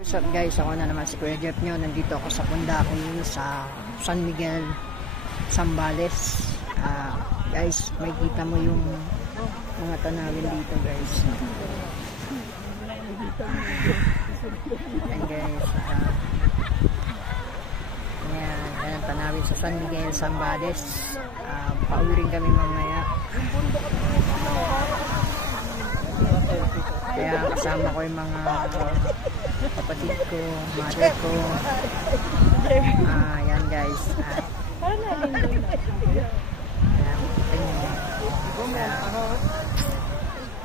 What's up guys, ako na naman si Kuya Jeff nyo. Nandito ako sa Pundaki sa San Miguel, Zambales. Guys, makikita mo yung mga tanawin dito guys. Ayan guys, yan tanawin sa San Miguel, Zambales. Pauwi rin kami mamaya. Kaya kasama ko yung mga kapatid ko, mother ko. Yan guys.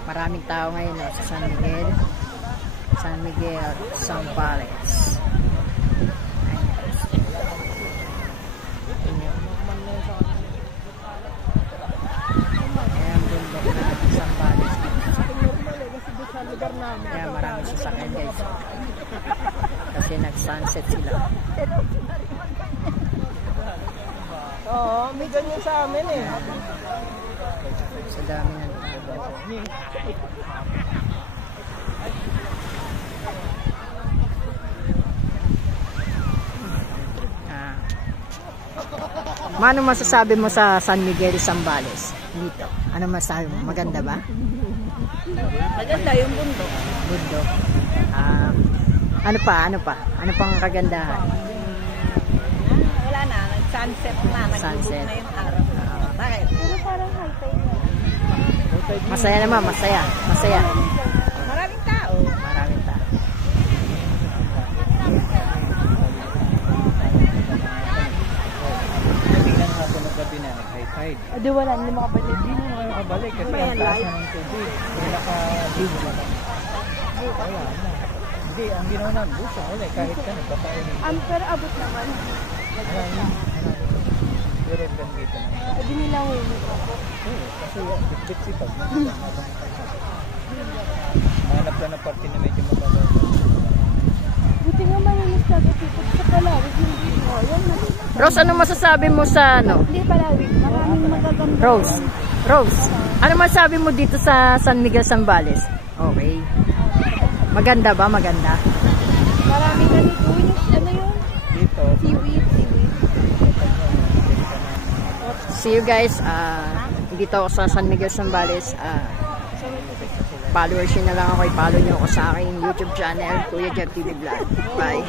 Maraming tao ngayon sa San Miguel, Zambales. Kaya maraming sasakyan guys kasi nag-sunset sila. Oo, may ganyan sa amin eh. Sa dami ng Ano masasabi mo sa San Miguel, Zambales dito? Ano masasabi mo? Maganda ba? Maganda yung bundok. Bundok. Ano pa? Ano pang kagandahan? Wala na, nag-sunset na. Sunset. Na yung araw. Bakit? Pero parang high tide na. Masaya naman, masaya. Maraming tao. Maraming tao. Tingnan nga po naggabi na nag-high tide. Di wala, hindi makabalik. Hindi mo makabalik kasi ang taas na ng tubig. May naka-big na. Wala na. Hindi, ang ginawa na, busa ulit kahit ka nagpapain. Pero abot naman. Pero ganito na. Di nila huli ako. Oo, kasi bitsipag. Hanap ka na party na medyo mababaw. Buti nga malinis na kapipot sa Palawig. Hindi mo. Yan na. Rose, ano masasabi mo sa Hindi Palawig. Maraming magaganda. Rose, ano masasabi mo dito sa San Miguel, Zambales? Okay. Maganda ba? Maganda. Maraming ganito. Ano yun? Dito. Seaweed. See you guys. Dito ako sa San Miguel, Zambales. Followers nyo na lang ako. I-follow nyo ako sa aking YouTube channel, Kuya Jeff TV Vlog. Bye.